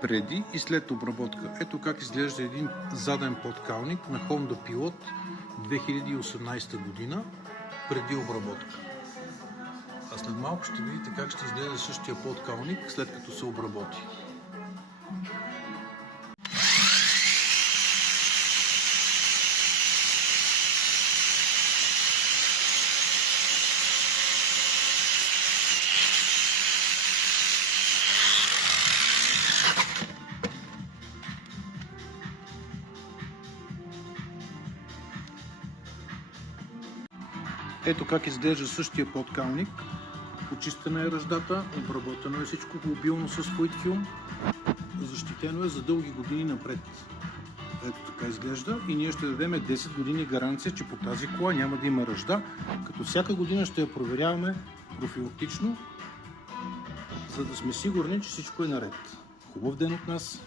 преди и след обработка. Ето как изглежда един заден подкалник на Honda Pilot 2018 година преди обработка. А след малко ще видите как ще изглежда същия подкалник след като се обработи. Ето как изглежда същия подкалник. Почистена е ръждата, обработено е всичко мобилно с флуид филм, защитено е за дълги години напред. Ето така изглежда и ние ще дадем 10 години гаранция, че по тази кола няма да има ръжда, като всяка година ще я проверяваме профилактично, за да сме сигурни, че всичко е наред. Хубав ден от нас!